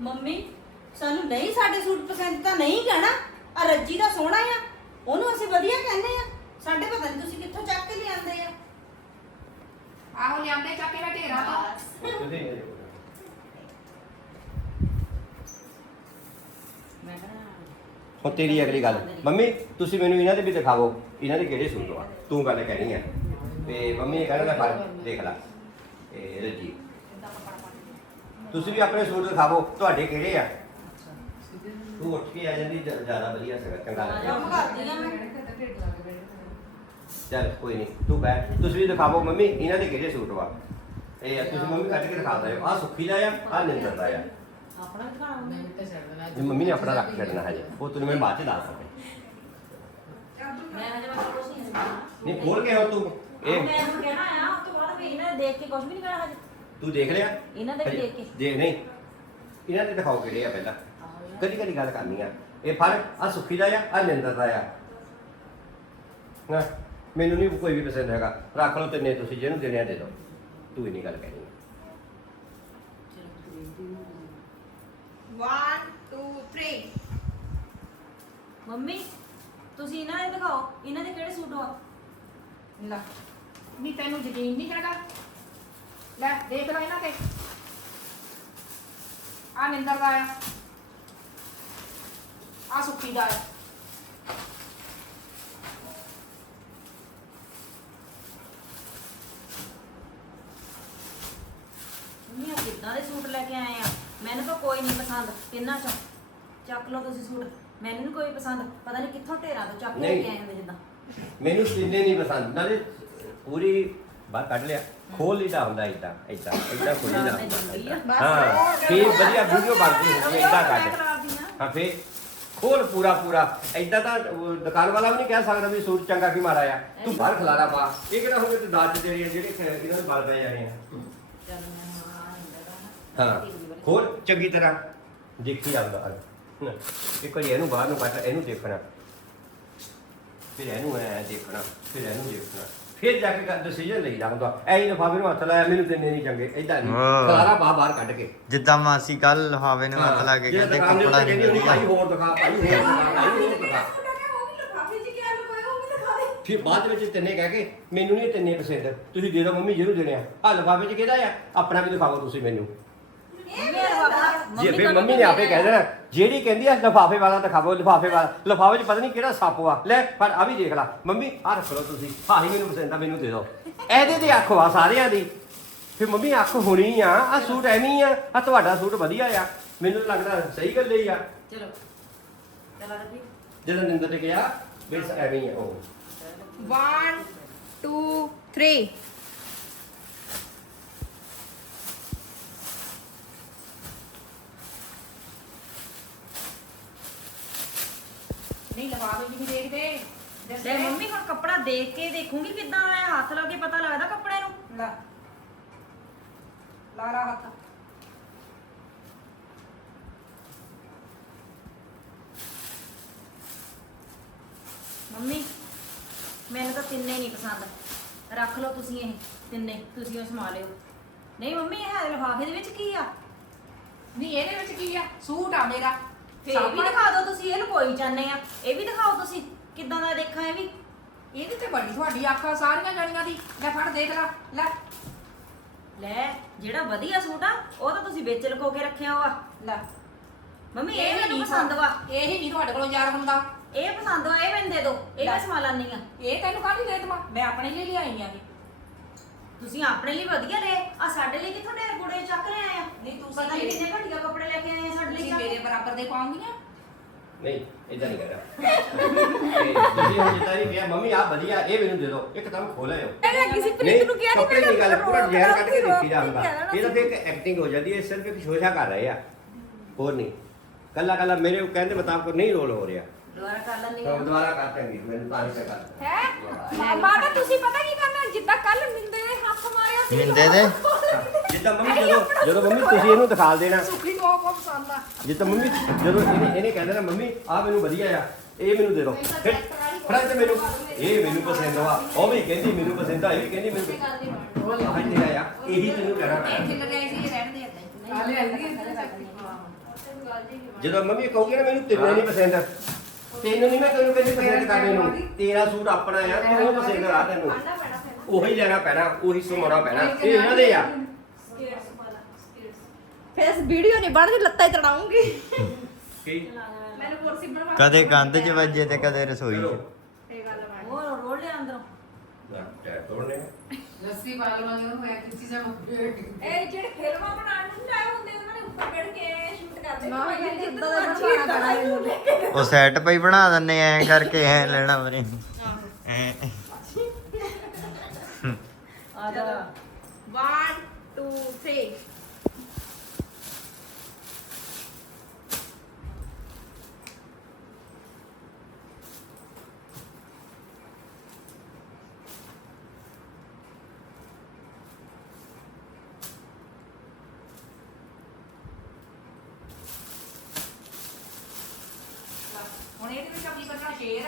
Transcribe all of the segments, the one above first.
Mummy ਸਾਨੂੰ ਨਹੀਂ ਸਾਡੇ ਸੂਟ ਪਸੰਦ ਤਾਂ ਨਹੀਂ ਕਹਿਣਾ। ਆ ਰੱਜੀ ਦਾ ਸੋਹਣਾ ਆ ਉਹਨੂੰ ਅਸੀਂ ਵਧੀਆ ਕਹਿੰਦੇ ਆ। ਸਾਡੇ ਪਤਾ ਨਹੀਂ ਤੁਸੀਂ ਕਿੱਥੋਂ ਚੱਕ ਕੇ ਲਿਆਂਦੇ ਆ। ਆਹੋ ਲਿਆਂਦੇ ਚੱਕ ਕੇ ਢੇਰਾ ਤੋਂ। ਮੈਂ ਕਹਾਂ ਹੁਣ ਤੇਰੀ ਅਗਲੀ ਗੱਲ। ਮੰਮੀ ਤੁਸੀਂ ਮੈਨੂੰ ਇਹਨਾਂ ਦੇ ਵੀ ਦਿਖਾਵੋ ਇਹਨਾਂ ਦੇ ਕਿਹੜੇ ਸੂਟ ਆ? ਤੂੰ ਗੱਲ ਕਹਿਣੀ ਆ। ਤੇ ਮੰਮੀ ਨੇ ਕਹਿਣਾ ਮੈਂ ਫ਼ਰਕ ਦੇਖ ਲਾ। ਇਹ ਰਜੀ। ਤੁਸੀਂ ਵੀ ਆਪਣੇ ਸੂਟ ਦਿਖਾਵੋ ਤੁਹਾਡੇ ਕਿਹੜੇ ਆ? ਤੂੰ ਉੱਠ ਕੇ ਆ ਜਾਂਦੀ ਜ- ਜ਼ਿਆਦਾ ਵਧੀਆ ਸੀਗਾ ਚੰਗਾ ਲੱਗਦਾ ਕੰਮ ਕਰਦੀ ਆ ਮੈਂ। ਚੱਲ ਕੋਈ ਨਹੀਂ ਤੂੰ ਬੈਠ। ਤੁਸੀਂ ਵੀ ਦਿਖਾਵੋ ਮੰਮੀ ਇਹਨਾਂ ਦੇ ਕਿਹੜੇ ਸੂਟ ਵਾ? ਇਹ ਆ, ਤੁਸੀਂ ਮੰਮੀ ਕੱਢ ਕੇ ਦਿਖਾ ਦਿਓ। ਆ ਸੁੱਖੀ ਦਾ ਆ ਆ ਨਿੰਦਰ ਦਾ ਆ। ਆਪਣਾ ਦਿਖਾਉਣਾ ਜੇ ਮੰਮੀ। ਨੇ ਆਪਣਾ ਰੱਖ ਛੱਡਣਾ ਹੈ ਉਹ ਤੈਨੂੰ ਮੈਂ ਬਾਅਦ ਚ ਦੱਸ ਸਕਦਾ ਮੈਂ ਹਜੇ ਬਸ ਕੁਛ ਨਹੀਂ ਸਮਝਣਾ ਨਹੀਂ ਖੋਲ ਕੇ ਹੋ ਤੂੰ। ਇਹ। ਮੈਂ ਇਹਨੂੰ ਕਹਿਣਾ ਆ ਤੋਂ ਬਾਅਦ ਵੀ ਇਹਨਾਂ ਦੇਖ ਕੇ ਕੁਝ ਵੀ ਨਹੀਂ ਕਹਿਣਾ ਹਜੇ। ਤੂੰ ਦੇਖ ਲਿਆ? ਇਹਨਾਂ ਦੇ ਵੀ ਦੇਖ ਕੇ। ਦੇਖ ਨਹੀਂ। ਇਹਨਾਂ ਦੇ ਦਿਖਾਓ ਕਿਹੜੇ ਆ ਪਹਿਲਾਂ। ਕਦੀ ਕਦੀ ਗੱਲ ਕਰਨੀ ਆ। ਇਹ ਫ਼ਰਕ ਆ ਸੁੱਖੀ ਦਾ ਆ ਆ ਨਿੰਦਰ ਦਾ ਆ। ਨਾ ਮੈਨੂੰ ਨਹੀਂ ਕੋਈ ਵੀ ਪਸੰਦ ਹੈਗਾ। ਰੱਖ ਲਓ ਤਿੰਨੇ ਤੁਸੀਂ ਜਿਹਨੂੰ ਦੇਣੇ ਆ ਦੇ ਦਿਓ। ਤੂੰ ਨਹੀਂ ਗੱਲ ਕਹਿਣੀ One, two, three. ਮੰਮੀ ਤੁਸੀਂ ਇਹਨਾਂ ਦੇ ਦਿਖਾਓ। ਇਹਨਾਂ ਦੇ ਕਿਹੜੇ ਸੂਟ ਆ? ਲੈ। ਨਹੀਂ ਤੈਨੂੰ ਯਕੀਨ ਨਹੀਂ ਹੈਗਾ। ਲੈ ਦੇਖ ਲੈ ਇਹਨਾਂ ਤੇ। ਆ ਨਿੰਦਰ ਦਾ ਆ। ਆ ਸੁੱਖੀ ਦਾ ਆ। ਆ ਕਿੱਦਾਂ ਦੇ ਸੂਟ ਲੈ ਕੇ ਆਏ ਆ? ਮੈਨੂੰ ਤਾਂ ਕੋਈ ਨਹੀਂ ਪਸੰਦ। ਤਿੰਨਾਂ ਚੋਂ। ਚੱਕ ਲਓ ਤੁਸੀਂ ਸੂਟ। ਮੈਨੂੰ ਨੀ ਕੋਈ ਪਸੰਦ। ਪਤਾ ਨਹੀਂ ਕਿੱਥੋਂ ਢੇਰਾਂ ਤੋਂ ਚੱਕ ਲੈ ਨਹੀਂ। ਕੇ ਆਏ ਹੁੰਦੇ ਜਿੱਦਾਂ। ਮੈਨੂੰ ਤਿੰਨੇ ਨਹੀਂ ਪਸੰਦ। ਨਾਲੇ ਪੂਰੀ ਬਾਹਰ ਕੱਢ ਲਿਆ। ਖੋਲ ਲਈਦਾ ਹੁੰਦਾ ਇਦਾਂ ਇਦਾਂ ਇਦਾਂ ਖੋਲ ਲਈਦਾ ਹੁੰਦਾ ਹਾਂ ਫੇਰ ਵਧੀਆ ਵੀਡੀਓ ਬਣਦੀ ਹੁੰਦੀ ਹੈ ਇਦਾਂ ਕੱਢ। ਹਾਂ ਫੇ ਖੋਲ ਪੂਰਾ ਪੂਰਾ। ਐਦਾਂ ਤਾਂ ਦੁਕਾਨ ਵਾਲਾ ਵੀ ਨਹੀਂ ਕਹਿ ਸਕਦਾ ਵੀ ਸੂਟ ਚੰਗਾ ਕੀ ਆ। ਤੂੰ ਬਾਹਰ ਖਲਾਰਾ ਪਾ ਇਹ ਕਿਹੜਾ ਹੋਵੇ ਤੇ ਦਾਜ ਜਿਹੜੇ ਜਿਹੜੇ ਇਹਨਾਂ ਦੇ ਬਲ ਪੈ ਜਾਣੇ ਆ ਹਾਂ ਖੋਲ ਚੰਗੀ ਤਰ੍ਹਾਂ। ਦੇਖੀ ਜਾਂਦਾ ਇੱਕ ਵਾਰੀ ਇਹਨੂੰ ਬਾਹਰ ਨੂੰ ਕੱਢ ਇਹਨੂੰ ਦੇਖਣਾ। ਫਿਰ ਇਹਨੂੰ ਐ ਦੇਖਣਾ ਫਿਰ ਇਹਨੂੰ ਦੇਖਣਾ। ਫਿਰ ਜਾ ਕੇ ਡਿਸੀਜਨ ਲਈ ਜਾਂਦਾ ਐ ਹੀ ਲਫਾਫੇ ਨੂੰ ਹੱਥ ਲਾਇਆ ਮੈਨੂੰ ਤਿੰਨੇ ਨਹੀਂ ਚੰਗੇ ਐਦਾਂ ਨਹੀਂ। ਹਾਂ। ਖਲਾਰਾ ਪਾ ਬਾਹਰ ਕੱਢ ਕੇ। ਜਿੱਦਾਂ ਮਾਸੀ ਕੱਲ ਲਹਾਵੇ ਨੂੰ ਹੱਥ ਲਾ ਕੇ ਜੇ ਕਹਿੰਦੇ ਦੁਕਾਨ ਦੇ ਕੱਪੜਾ ਉੱਤੇ ਨਹੀਂ ਕਹਿੰਦੀ ਭਾਈ ਵਧੀਆ ਹੋਰ ਦਿਖਾ ਭਾਈ ਹੋਰ ਦਿਖਾ ਭਾਈ ਹੋਰ ਦਿਖਾ। ਫਿਰ ਬਾਅਦ ਵਿੱਚ ਤਿੰਨੇ ਕਹਿ ਕੇ ਮੈਨੂੰ ਨਹੀਂ ਇਹ ਤਿੰਨੇ ਪਸੰਦ ਤੁਸੀਂ ਦੇ ਦਿਓ ਮੰਮੀ ਜਿਹਨੂੰ ਦੇਣੇ ਆ। ਆ ਲਫਾਫੇ 'ਚ ਕਿਹਦਾ ਆ? ਆਪਣਾ ਵੀ ਦਿਖਾਓ ਤੁਸੀਂ ਮੈਨੂੰ। ਜੇ ਫਿਰ ਮੰਮੀ ਨੇ ਆਪੇ ਕਹਿ ਦੇਣਾ ਜਿਹੜੀ ਕਹਿੰਦੀ ਆ ਲਫਾਫੇ ਵਾਲਾ ਦਿਖਾਵੋ ਲਫਾਫੇ ਵਾਲਾ ਲਫਾਫੇ 'ਚ ਪਤਾ ਨਹੀਂ ਕਿਹੜਾ ਸੱਪ ਆ ਲੈ ਪਰ ਆ ਵੀ ਦੇਖ ਲੈ। ਮੰਮੀ ਆ ਰੱਖ ਲਓ ਤੁਸੀਂ। ਆਹੀ ਮੈਨੂੰ ਪਸੰਦ ਆ ਮੈਨੂੰ ਦੇ ਦਿਓ। ਇਹਦੇ ਤੇ ਅੱਖ ਵਾ ਸਾਰਿਆਂ ਦੀ। ਫਿਰ ਮੰਮੀ ਅੱਖ ਹੋਣੀ ਆ। ਆ ਸੂਟ ਐਵੇਂ ਆ। ਆ ਤੁਹਾਡਾ ਸੂਟ ਵਧੀਆ ਆ। ਮੈਨੂੰ ਲੱਗਦਾ ਸਹੀ ਗੱਲ ਹੀ ਆ। ਚਲੋ। ਚਲਾ ਰੱਬੀ ਜਦੋਂ ਨਿੰਦਰ ਤੇ ਗਿਆ ਬਿਲਸ ਐਵੇਂ ਆ ਉਹ। 1 2 3 ਮੰਮੀ ਕੱਪੜਾ ਦੇਖ ਕੇ ਦੇਖੂਗੀ ਕਿੱਦਾਂ ਮੰਮੀ ਮੈਨੂੰ ਤਾਂ ਤਿੰਨੇ ਨਹੀਂ ਪਸੰਦ। ਰੱਖ ਲਓ ਤੁਸੀਂ ਇਹ ਤਿੰਨੇ ਤੁਸੀਂ ਉਹ ਸਮਾ ਲਿਓ। ਨਹੀਂ ਮੰਮੀ ਇਹ ਲਿਫਾਫੇ ਦੇ ਵਿੱਚ ਕੀ ਆ? ਵੀ ਇਹਦੇ ਵਿੱਚ ਕੀ ਆ? ਸੂਟ ਆ ਮੇਰਾ। ਫੇਰ ਵੀ ਦਿਖਾ ਦੋ ਤੁਸੀਂ ਇਹ ਕੋਈ ਚਾਹੁੰਦੇ ਆ। ਇਹ ਵੀ ਦਿਖਾਓ ਤੁਸੀਂ ਕਿੱਦਾਂ ਦਾ ਦੇਖਾਂ ਇਹ ਵੀ। ਇਹਦੇ ਤੇ ਬੜੀ ਤੁਹਾਡੀ ਅੱਖਾਂ ਸਾਰੀਆਂ ਜਣੀਆਂ ਦੀ। ਲੈ ਫੜ ਦੇਖ ਲੈ ਲੈ। ਲੈ ਜਿਹੜਾ ਵਧੀਆ ਸੂਟ ਆ ਉਹ ਤਾਂ ਤੁਸੀਂ ਵਿੱਚ ਲੁਕੋ ਕੇ ਰੱਖਿਆ ਵਾ ਲੈ। ਮੰਮੀ ਇਹ ਮੈਨੂੰ ਨਹੀਂ ਪਸੰਦ ਵਾ। ਇਹ ਹੀ ਨਹੀਂ ਤੁਹਾਡੇ ਕੋਲੋਂ ਯਾਰ ਹੁੰਦਾ। ਇਹ ਪਸੰਦ ਵਾ ਇਹ ਮੈਨੂੰ ਦੇ ਦਿਓ ਇਹ ਮੈਂ। ਸਮਾ ਲੈਂਦੀ ਆ। ਇਹ ਤੈਨੂੰ ਕਾਹਦੀ ਦੇ ਦੇਵਾਂ ਮੈਂ ਆਪਣੇ ਲਈ ਲਿਆਈ ਆ। ਇਹ ਤੁਸੀਂ ਆਪਣੇ ਲਈ ਵਧੀਆ ਲਏ। ਆ ਸਾਡੇ ਲਈ ਕਿੱਥੋਂ ਢੇਰ ਗੁੜੇ ਚੱਕ ਰਹੇ ਆ। ਨਹੀਂ, ਤੁਸੀਂ ਪਤਾ ਨਹੀਂ ਕਿੰਨੇ ਘਟੀਆ ਕੱਪੜੇ ਲੈ ਕੇ ਆਏ ਆ ਸਾਡੇ ਲਈ ਤੁਸੀਂ ਮੇਰੇ ਬਰਾਬਰ ਦੇ ਪਾਉਂਗੀਆਂ ਨਹੀਂ ਇਦਾਂ ਨਹੀਂ ਕਰਿਆ ਇਹ ਤੁਸੀਂ ਹੁਣ ਜਿੱਦਾਂ ਨਹੀਂ ਕਿਹਾ ਮੰਮੀ ਆ ਵਧੀਆ ਇਹ ਮੈਨੂੰ ਦੇ ਦਿਓ ਇੱਕਦਮ ਖੋਲਿਓ ਇਹਨੇ ਕਿਸੇ ਨਹੀਂ ਕੱਪੜੇ ਦੀ ਗੱਲ ਪੂਰਾ ਡਿਜ਼ਾਈਨ ਕੱਢ ਕੇ ਦੇਖੀ ਜਾ ਹੁੰਦਾ ਇਹ ਤਾਂ ਫਿਰ ਇੱਕ ਐਕਟਿੰਗ ਹੋ ਜਾਂਦੀ ਹੈ ਸਿਰਫ ਇੱਕ ਸ਼ੋਸ਼ਾ ਕਰ ਰਹੇ ਆ। ਹੋਰ ਨਹੀਂ। ਕੱਲਾ ਕੱਲਾ ਮੇਰੇ ਕਹਿੰਦੇ ਮੁਤਾਬਕ ਨਹੀਂ ਰੋਲ ਹੋ ਰਿਹਾ। ਦੁਬਾਰਾ ਕਰ ਲੈਂਦੀ ਤਾਂ ਆ ਦੁਬਾਰਾ ਕਰ ਚੰਗੀ ਮੈਨੂੰ ਤਾਂ ਨਹੀਂ ਕਰ ਹੈ? ਮਾਤਾ ਤੁਸੀਂ ਪਤਾ ਕੀ ਕਰਨਾ? ਜਿੱਦਾਂ ਕੱਲ ਮਿੰਦੇ ਨੇ ਹੱਥ ਮਾਰਿਆ ਸੀ ਮਿੰਦੇ ਦੇ? ਜਿੱਦਾਂ ਮੰਮੀ ਜਦੋਂ ਜਦੋਂ ਮੰਮੀ ਤੁਸੀਂ ਇਹਨੂੰ ਦਿਖਾ ਦੇਣਾ। ਸੁਖੀ ਨੂੰ ਬਹੁਤ ਪਸੰਦ ਆ। ਜਿੱਦਾਂ ਮੰਮੀ ਜਦੋਂ ਇਹਨੇ ਇਹਨੇ ਕਹਿ ਦੇਣਾ ਮੰਮੀ ਆ ਮੈਨੂੰ ਵਧੀਆ ਆ ਇਹ ਮੈਨੂੰ ਦੇ ਦਿਓ ਫਿਰ ਫੜਾ ਤੇ ਮੈਨੂੰ ਇਹ ਮੈਨੂੰ ਪਸੰਦ ਆ। ਉਹ ਵੀ ਕਹਿੰਦੀ ਮੈਨੂੰ ਪਸੰਦ ਆ ਇਹ ਵੀ ਕਹਿੰਦੀ ਮੈਨੂੰ ਉਹ ਲਾਹ ਤੇਰਾ ਆ ਇਹੀ ਤੈਨੂੰ ਕਹਿਣਾ ਪੈਣਾ। ਜਦੋਂ ਮੰਮੀ ਕਹੂਗੀ ਨਾ ਮੈਨੂੰ ਤੈਨੂੰ ਨਹੀਂ ਪਸੰਦ ਤੈਨੂੰ ਨਹੀਂ ਮੈਂ ਤੈਨੂੰ ਕਹਿੰਦੀ ਪਸੰਦ ਕਰਨੇ ਨੂੰ ਤੇਰਾ ਸੂਟ ਆਪਣਾ ਆ ਤੈਨੂੰ ਪਸੰਦ ਆ ਤੈਨੂੰ। ਉਹੀ ਲੈਣਾ ਪੈਣਾ ਉਹੀ ਸਮਾਉਣਾ ਪੈਣਾ। ਇਹ ਇਹਨਾਂ ਦੇ ਆ। ਫਿਰ ਇਸ ਵੀਡੀਓ ਨਹੀਂ ਬਣਦੀ ਲੱਤਾਂ ਹੀ ਤੜਾਉਂਗੀ। ਕੀ? ਮੈਨੂੰ ਕੁਰਸੀ ਬਣਵਾ ਕਦੇ ਕੰਧ 'ਚ ਵੱਜੇ ਤੇ ਕਦੇ ਰਸੋਈ 'ਚ। ਇਹ ਗੱਲ ਬਣ ਹੋਰ ਰੋਲ ਲਿਆ ਅੰਦਰੋਂ? ਨਾ ਟੈ ਤੋੜਨੇ ਲੱਸੀ ਪਾ ਲਵਾਂਗੇ ਉਹਨੂੰ ਮੈਂ ਕਿੱਥੇ ਜਾਵਾਂ ਇਹ ਜਿਹੜੇ ਫਿਲਮਾਂ ਬਣਾਉਣ ਨੂੰ ਆਏ ਹੁੰਦੇ ਉਹਨਾਂ ਨੇ ਉੱਪਰ ਬੈਠ ਕੇ ਸ਼ੂਟ ਕਰਦੇ ਨਾ, ਇਹ ਜਿੱਦਾਂ ਦਾ ਬਣਾਉਣਾ ਬਣਾਉਣਾ ਇਹਨੂੰ ਉਹ ਸੈੱਟ ਪਈ ਬਣਾ ਦਿੰਨੇ ਐ ਕਰਕੇ ਐ ਲੈਣਾ ਮਰੇ ਐ। ਆ ਜਾ 1 2 ਇਹਦੇ ਵਿੱਚ ਆਪਣੀ ਕੱਟਣਾ ਸ਼ੇਰ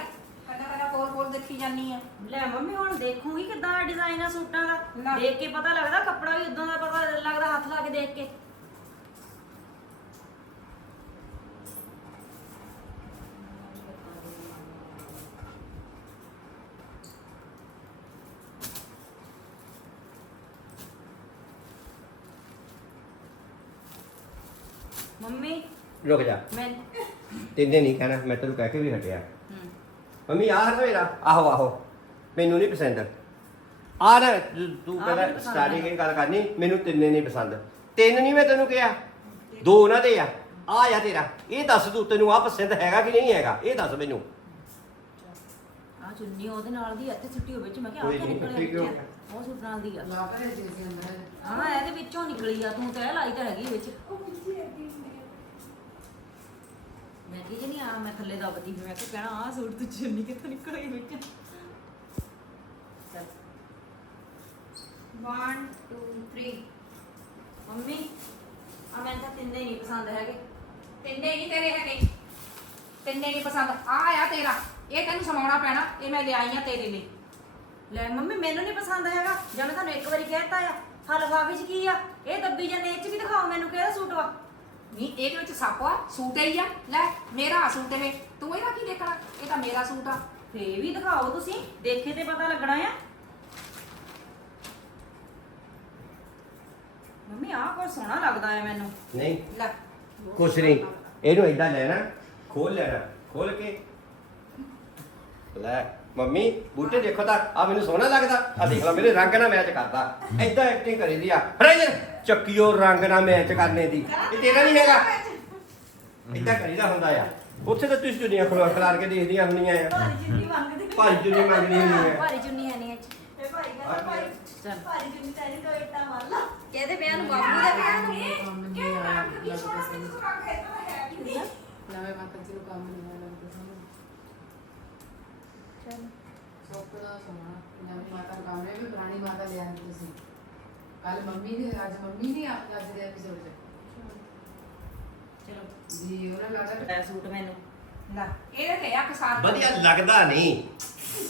ਕੱਟਾ ਕੱਟਾ ਕੋਲ ਕੋਲ ਦੇਖੀ ਜਾਨੀ ਆ। ਲੈ ਮੰਮੀ ਹੁਣ ਦੇਖੂਗੀ ਕਿਦਾਂ ਡਿਜ਼ਾਈਨ ਆ ਸੂਟਾਂ ਦਾ। ਦੇਖ ਕੇ ਪਤਾ ਲੱਗਦਾ ਕੱਪੜਾ ਵੀ ਉਦਾਂ ਦਾ ਪਤਾ ਲੱਗਦਾ ਹੱਥ ਲਾ ਕੇ ਦੇਖ ਕੇ। ਮੰਮੀ ਰੁਕ ਜਾ। ਮੈਂ ਤੈਨੇ ਨਹੀਂ ਕਹਿਣਾ ਮੈਂ ਤੈਨੂੰ ਕਹਿ ਕੇ ਵੀ ਹਟਿਆ। ਮੰਮੀ ਆਹ ਹਰ ਮੇਰਾ ਆਹੋ ਆਹੋ। ਮੈਨੂੰ ਨਹੀਂ ਪਸੰਦ। ਆ ਨਾ ਤੂੰ- ਤੂੰ ਆਹ ਕਹਿੰਦਾ ਸਟਾਰਟਿੰਗ ਇਹ ਗੱਲ ਕਰਨੀ ਮੈਨੂੰ ਤਿੰਨੇ ਨਹੀਂ ਪਸੰਦ। ਤਿੰਨ ਨਹੀਂ ਮੈਂ ਤੈਨੂੰ ਕਿਹਾ ਦੋ ਉਹਨਾਂ ਦੇ ਆ ਆ ਆ ਤੇਰਾ। ਇਹ ਦੱਸ ਤੂੰ ਤੈਨੂੰ ਆ ਪਸੰਦ ਹੈਗਾ ਕਿ ਨਹੀਂ ਹੈਗਾ? ਇਹ ਦੱਸ ਮੈਨੂੰ। ਆ ਚੁੰਨੀ ਉਹਦੇ ਨਾਲ ਦੀ ਆ, ਇੱਥੇ ਛੁੱਟੀ ਹੋਵੇ ਚ ਮੈਂ ਕਿਹਾ ਆ ਕੋਈ ਕੇ ਨਹੀਂ, ਨਿਕਲਿਆ ਠੀਕ ਹੋ ਵਿੱਚੋਂ। ਉਹ ਸੂਟ ਨਾਲ ਦੀ ਆ। ਲਾ ਕੇ ਦੇ ਸੀ ਅੰਦਰ। ਹਾਂ ਇਹਦੇ ਵਿੱਚੋਂ ਨਿਕਲੀ ਆ ਤੂੰ ਤੈ ਲਾਈ ਤਾਂ ਹੈਗੀ ਵਿੱਚ। ਮੈਂ ਕੀ ਨਹੀਂ ਆ ਮੈਂ ਥੱਲੇ ਦੱਬਦੀ ਵੀ ਮੈਂ ਕਿਹਾ ਕਹਿਣਾ ਆ ਸੂਟ ਤੂੰ ਚੁੰਨੀ ਕਿੱਥੋਂ ਨਿਕਲੀ ਵਿੱਚ ਚੱਲ। 1 2 3 ਮੰਮੀ ਆ ਮੈਨੂੰ ਤਾਂ ਤਿੰਨੇ ਨਹੀਂ ਪਸੰਦ ਹੈਗੇ। ਤਿੰਨੇ ਨਹੀਂ ਤੇਰੇ ਹੈਗੇ। ਤਿੰਨੇ ਨਹੀਂ ਪਸੰਦ। ਆ ਆ ਤੇਰਾ। ਇਹ ਤੈਨੂੰ ਸਮਾਉਣਾ ਪੈਣਾ। ਇਹ ਮੈਂ ਲਿਆਈ ਆ ਤੇਰੇ ਲਈ। ਲੈ ਮੰਮੀ ਮੈਨੂੰ ਨਹੀਂ ਪਸੰਦ ਹੈਗਾ। ਜਾਂ ਮੈਂ ਤੁਹਾਨੂੰ ਇੱਕ ਵਾਰੀ ਕਹਿਤਾ ਆ ਹਲਵਾਵੇ ਚ ਕੀ ਆ? ਇਹ ਦੱਬੀ ਜਾਂਦੇ ਇਹ ਚ ਵੀ ਦਿਖਾਓ ਮੈਨੂੰ ਕਿਹੜਾ ਸੂਟ ਵਾ। ਨਹੀਂ ਇਹਦੇ ਵਿੱਚ ਸੱਪ ਆ ਸੂਟ ਹੀ ਆ। ਲੈ ਮੇਰਾ ਸੂਟ ਇਹ। ਤੂੰ ਇਹਦਾ ਕੀ ਦੇਖਣਾ? ਇਹ ਤਾਂ ਮੇਰਾ ਸੂਟ ਆ। ਫੇ ਵੀ ਦਿਖਾਓ ਤੁਸੀਂ ਦੇਖੇ ਤੇ ਪਤਾ ਲੱਗਣਾ ਆ। ਮੰਮੀ ਆਹ ਕੋਈ ਸੋਹਣਾ ਲੱਗਦਾ ਆ ਮੈਨੂੰ। ਨਹੀਂ ਲੈ। ਕੁਛ ਨਹੀਂ। ਇਹਨੂੰ ਏਦਾਂ ਲੈਣਾ ਖੋਲ ਲੈਣਾ ਖੋਲ ਕੇ। ਲੈ ਮੰਮੀ ਬੂਟੇ ਦੇਖੋ ਤਾਂ ਆ ਮੈਨੂੰ ਸੋਹਣਾ ਲੱਗਦਾ। ਆ ਦੇਖ ਲੈ ਮੇਰੇ ਰੰਗ ਨਾਲ ਮੈਚ ਕਰਦਾ। ਏਦਾਂ ਐਕਟਿੰਗ ਕਰੀਦੀ ਆ। ਫਰੇਜਰ ਚੱਕਿਓ ਰੰਗ ਨਾਲ ਮੈਚ ਕਰਨੇ ਦੀ। ਇਹ ਤੇਰਾ ਨਹੀਂ ਹੈਗਾ। ਏਦਾਂ ਕਰੀਦਾ ਹੁੰਦਾ ਆ। ਉੱਥੇ ਤਾਂ ਤੁਸੀਂ ਦੁਨੀਆ ਖਲੋ ਖਲਾਰ ਕੇ ਦੇਖਦੀਆਂ ਹੁੰਦੀਆਂ ਆ। ਭਾਰੀ ਮੰਗਦੇ ਭਾਰੀ ਚੁੰਨੀ ਮੰਗਦੀ ਹੁੰਦੀ ਆ। ਭਾਰੀ ਚੁੰਨੀ ਹੈ ਨਹੀਂ ਇਹ ਇਹ ਭਾਈ ਕਹਿੰਦਾ ਭਾਈ ਚੱਲ। ਭਾਰੀ ਜਿੰਨੀ ਤੈਨੂੰ ਮਾਰ ਲਾ। ਕਿਹਦੇ ਵਿਆਹ ਨੂੰ ਬਾਬੂ ਦੇ ਵਿਆਹ ਨੂੰ। ਕਿ ਰੰਗ ਕੀ ਸੋਹਣਾ ਤੇ ਤੂੰ ਰੰਗ ਹੈ ਤਾਂ ਹੈ ਕਿ ਨਹੀਂ ਨਵੇਂ ਮਾਤਾ ਜੀ ਨੂੰ ਕੰਮ ਨਹੀਂ ਆਇਆ ਲੱਗਦਾ ਸਾਨੂੰ। ਸੋਪੜਾ ਸੋਣਾ ਨਵੀਂ ਮਾਤਾ ਨੂੰ ਕੰਮ ਹੈ ਵੀ ਪੁਰਾਣੀ ਮਾਤਾ ਲੈ ਆਂਦੀ ਤੁਸੀਂ। ਕੱਲ ਮੰਮੀ ਨੇ ਅੱਜ ਮੰਮੀ ਨਹੀਂ ਆਪ ਅੱਜ ਦੇ ਐਪੀਸੋਡ 'ਚ। ਚਲੋ। ਜੀ ਉਹਨਾਂ ਲੱਗਦਾ ਇਹ ਸੂਟ ਮੈਨੂੰ। ਲੈ ਇਹਦੇ ਤੇ ਆ ਕਿਸਾਨ ਵਧੀਆ ਲੱਗਦਾ ਨਹੀਂ।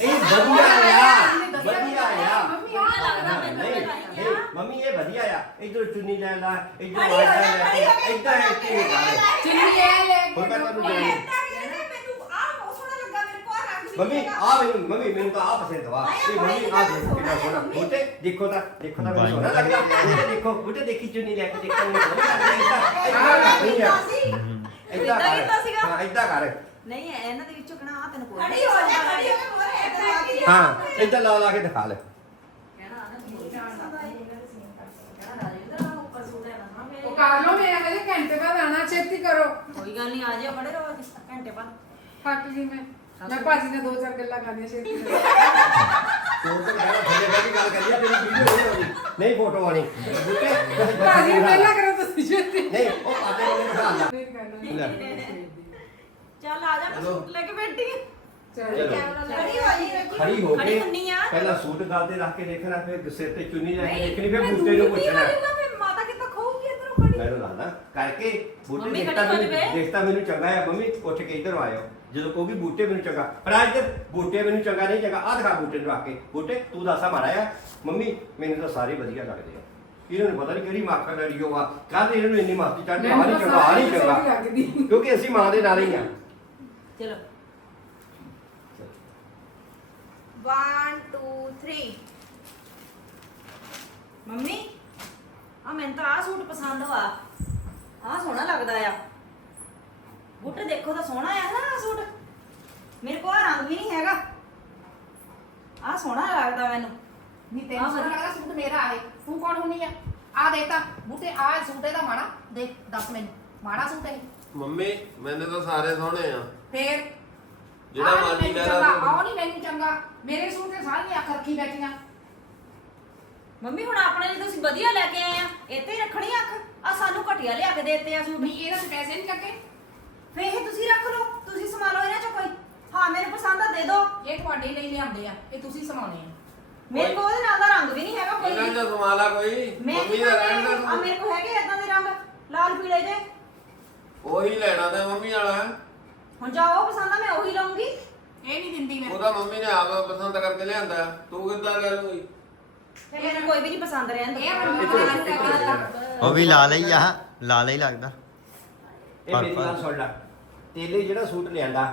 ਇਹ ਵਧੀਆ ਆ। ਵਧੀਆ ਆ। ਮੰਮੀ ਆ ਲੱਗਦਾ ਮੈਨੂੰ ਨਹੀਂ, ਨਹੀਂ। ਮੰਮੀ ਇਹ ਵਧੀਆ ਆ। ਇਧਰ ਚੁੰਨੀ ਲੈ ਲਾ ਇਧਰ ਵਾਜਾ ਲੈ ਕੇ ਏਦਾਂ ਐਕਟਿੰਗ ਕਰ ਚੁੰਨੀ ਇਹ ਲੈ ਹੁਣ ਮੈਂ ਤੁਹਾਨੂੰ ਆਹ ਬਹੁਤ ਸੋਹਣਾ ਲੱਗਾ ਮੇਰੇ ਕੋਲ ਰੰਗ ਵੀ ਮੰਮੀ। ਆ ਮੈਨੂੰ ਮੰਮੀ ਮੈਨੂੰ ਤਾਂ ਆ ਪਸੰਦ ਵਾ। ਇਹ ਮੰਮੀ ਆ ਦੇਖ ਕਿੰਨਾ ਸੋਹਣਾ। ਬੂਟੇ ਦੇਖੋ ਤਾਂ ਦੇਖੋ ਤਾਂ ਮੈਨੂੰ ਸੋਹਣਾ ਲੱਗਦਾ। ਬੂਟੇ ਦੇਖੋ ਬੂਟੇ ਦੇਖੀ ਚੁੰਨੀ ਲੈ ਕੇ ਦੇਖਣ ਨੂੰ ਸੋਹਣਾ ਲੱਗਦਾ। ਏਦਾਂ ਏਦਾਂ ਏਦਾਂ ਕੀਤਾ ਕਰ। ਸੀਗਾ? ਹਾਂ ਏਦਾਂ ਕਰ। ਨਹੀਂ ਇਹਨਾਂ ਦੇ ਵਿੱਚੋਂ ਕਹਣਾ ਆ ਤੈਨੂੰ ਕੋਈ ਖੜੀ ਹੋ ਜਾ ਖੜੀ ਹੋ ਕੇ ਮੋਰੇ ਇੱਧਰ ਆ ਕੇ। ਹਾਂ ਏਦਾਂ ਲਾ ਲਾ ਕੇ ਦਿਖਾ ਲੈ। ਆ ਆ ਉਹ ਕਰ ਲਓ ਮੇਰਾ ਕਹਿੰਦੇ ਘੰਟੇ ਬਾਅਦ ਆਣਾ ਛੇਤੀ ਕਰੋ। ਕੋਈ ਗੱਲ ਨਹੀਂ ਆ ਜਾ ਬੜੇ ਰਹੋ ਜੀ, ਘੰਟੇ ਬਾਅਦ। ਥੱਕ ਗਈ ਮੈਂ। ਮੈਂ ਭਾਜੀ ਨੇ ਦੋ ਚਾਰ ਗੱਲਾਂ ਕਰਨੀਆਂ ਛੇਤੀ ਕਰੋ ਤੂੰ ਤਾਂ ਕਹਿਣਾ ਥੱਲੇ ਬਹਿ ਕੇ ਗੱਲ ਕਰੀਆ ਤੇਰੀ ਵੀਡੀਓ ਨਹੀਂ ਆਉਣੀ ਨਹੀਂ ਫੋਟੋ ਆਣੀ ਬੂਟੇ ਭਾਜੀ ਨੂੰ ਪਹਿਲਾਂ ਕਰੋ ਤੁਸੀਂ ਛੇਤੀ ਨਹੀਂ ਉਹ ਆਦੇ ਨੂੰ ਦਿਖਾ ਲੈ ਨਹੀਂ ਕਰਨਾ ਲੈ। ਚੱਲ ਆ ਜਾ ਮੈਂ ਚਲੋ। ਸੂਟ ਲੈ ਕੇ ਬੈਠੀ ਹਾਂ। ਚਲੋ। ਕੈਮਰਾ ਲੈ ਖੜੀ ਹੋ ਜੀ ਵੇਖੀ ਖੜੀ ਹੋ ਖੜੀ ਕੇ ਹੁੰਨੀ ਆ। ਪਹਿਲਾਂ ਸੂਟ ਗਲ ਤੇ ਰੱਖ ਕੇ ਦੇਖਣਾ ਫਿਰ ਸਿਰ ਤੇ ਚੁੰਨੀ ਲੈ ਕੇ ਨਹੀਂ, ਦੇਖਣੀ ਫਿਰ ਮੈਂ ਬੂਟੇ ਨੂੰ ਦੂਰ ਦੀ ਪੁੱਛਣਾ। ਵਾਲੀ ਨਾ ਫਿਰ ਮਾਤਾ ਕਿੱਥੋਂ ਖਾਊਗੀ ਇੱਧਰੋਂ ਖੜੀ? ਮੈਨੂੰ ਲੱਗਦਾ ਕਰਕੇ ਬੂਟੇ ਮੰਮੀ ਦੇਖਤਾ ਖੜੀ ਹੋ ਮੈਨੂੰ ਜਾਵੇ। ਦੇਖਤਾ ਮੈਨੂੰ ਚੰਗਾ ਹੈ। ਮੰਮੀ ਉੱਠ ਕੇ ਇੱਧਰ ਆਇਓ। ਜਦੋਂ ਕਹੋਗੀ ਬੂਟੇ ਮੈਨੂੰ ਚੰਗਾ। ਪਰ ਅੱਜ ਤੇ ਬੂਟੇ ਮੈਨੂੰ ਚੰਗਾ ਨਹੀਂ ਚੰਗਾ। ਆ ਦਿਖਾ ਬੂਟੇ ਨੂੰ ਕੇ। ਬੂਟੇ ਤੂੰ ਦੱਸਾ ਮਾਰਾ ਆ ਮੰਮੀ ਮੈਨੂੰ ਤਾਂ ਸਾਰੇ ਵਧੀਆ ਲੱਗਦੇ ਆ। ਇਹਨਾਂ ਨੂੰ ਪਤਾ ਨਹੀਂ ਕਿਹੜੀ ਮਾਖਰ ਲੜੀ ਉਹ ਆ। ਕੱਲ ਇਹਨਾਂ ਨੂੰ ਇੰਨੀ ਮਸਤੀ ਚੜ੍ਹਦੀ ਆ ਨਹੀਂ ਤਾਂ ਚੰਗਾ ਆ ਨਹੀਂ ਚੰਗਾ। ਕਿਉਂਕਿ ਅਸੀਂ ਮਾਂ ਦੇ ਨਾਲ ਹੀ ਆ। ਚਲੋ। 1 2 3 ਮੰਮੀ ਆ ਮੈਨੂੰ ਤਾਂ ਆ ਸੂਟ ਪਸੰਦ ਆ ਆ ਸੋਹਣਾ ਲੱਗਦਾ ਆ। ਬੁੱਟ ਦੇਖੋ ਤਾਂ ਸੋਹਣਾ ਆ ਨਾ ਆਹ ਸੂਟ। ਮੇਰੇ ਕੋਲ ਆਹ ਰੰਗ ਵੀ ਨਹੀਂ ਹੈਗਾ। ਆ ਸੋਹਣਾ ਲੱਗਦਾ ਮੈਨੂੰ। ਨਹੀਂ ਤੈਨੂੰ ਸੋਹਣਾ ਲੱਗਦਾ ਸੂਟ ਮੇਰਾ ਆਏ ਤੂੰ ਕੌਣ ਹੁੰਨੀ ਆ? ਆ ਦੇਤਾ ਬੂਟੇ ਆ ਸੂਟ ਇਹਦਾ ਮਾੜਾ। ਦੇਖ ਦੱਸ ਮੈਨੂੰ। ਮਾੜਾ ਸੂਟ ਹੈ ਮੰਮੀ ਮੈਨੂੰ ਤਾਂ ਸਾਰੇ ਸੋਹਣੇ ਆ। ਫੇਰ? ਜਿਹੜਾ ਆਹ ਨੀ ਮਰਜ਼ੀ ਮੈਨੂੰ ਲੈ ਚੰਗਾ, ਆਹ ਨਹੀਂ ਮੈਨੂੰ ਚੰਗਾ। ਮੇਰੇ ਸੂਟ ਤੇ ਸਾਰੀਆਂ ਅੱਖ ਰੱਖੀ ਬੈਠੀਆਂ। ਮੰਮੀ ਹੁਣ ਆਪਣੇ ਲਈ ਤੁਸੀਂ ਵਧੀਆ ਲੈ ਕੇ ਆਏ ਆ। ਇੱਥੇ ਹੀ ਰੱਖਣੀ ਆ ਅੱਖ। ਆ ਸਾਨੂੰ ਘਟੀਆ ਲਿਆ ਕੇ ਦੇਤੇ ਆ ਸੂਟ। ਨਹੀਂ ਇਹਦਾ ਪੈਸੇ ਨਹੀਂ ਚੱਕੇ ਫੇ ਇਹ ਤੁਸੀਂ ਰੱਖ ਲਓ ਤੁਸੀਂ ਸੰਭਾਲੋ ਇਹਨਾਂ ਚੋਂ ਕੋਈ ਹਾਂ ਮੇਰੇ ਪਸੰਦ ਆ ਦੇ ਦਿਓ ਇਹ ਤੁਹਾਡੇ ਲਈ ਲਿਆਂਦੇ ਆ ਇਹ ਤੁਸੀਂ ਸਮਾਉਣੇ ਆ। ਮੇਰੇ ਕੋਲ ਉਹਦੇ ਨਾਲ ਦਾ ਰੰਗ ਵੀ ਨਹੀਂ ਹੈਗਾ ਕੋਈ ਇਹਨਾਂ। ਦਾ ਸਮਾਲਾ ਕੋਈ ਮੈਂ ਮੰਮੀ ਕੀ ਦਾ ਰਹਿਣ ਆ ਦਾ ਮੇਰੇ ਕੋਲ ਹੈਗੇ ਇਦਾਂ ਦੇ ਰੰਗ ਲਾਲ ਪੀਲੇ ਜੇ ਉਹੀ ਲੈਣਾ ਤੇ ਮੰਮੀ ਵਾਲਾ। ਹੁਣ ਜਾਓ ਪਸੰਦ ਆ ਮੈਂ ਉਹੀ ਲਵਾਂਗੀ ਇਹ ਨਹੀਂ ਦਿੰਦੀ ਮੈਂ। ਉਹਦਾ ਮੰਮੀ ਨੇ ਆਪ ਪਸੰਦ ਕਰਕੇ ਲਿਆਂਦਾ। ਤੂੰ ਕਿੱਦਾਂ ਲੈ ਲੂਗੀ ਤੇ ਮੈਨੂੰ ਕੋਈ ਵੀ ਨਹੀਂ ਪਸੰਦ ਰਿਹਾ ਇਹ ਮੈਨੂੰ ਇੱਧਰ ਲੱਗਦਾ ਉਹ ਵੀ ਲਾਲ ਹੀ ਆ ਲਾਲ ਹੀ ਲੱਗਦਾ। ਇਹ ਮੇਰੀ ਗੱਲ ਸੁਣ ਲੈ। ਤੇਲੇ ਜਿਹੜਾ ਸੂਟ ਲਿਆਂਦਾ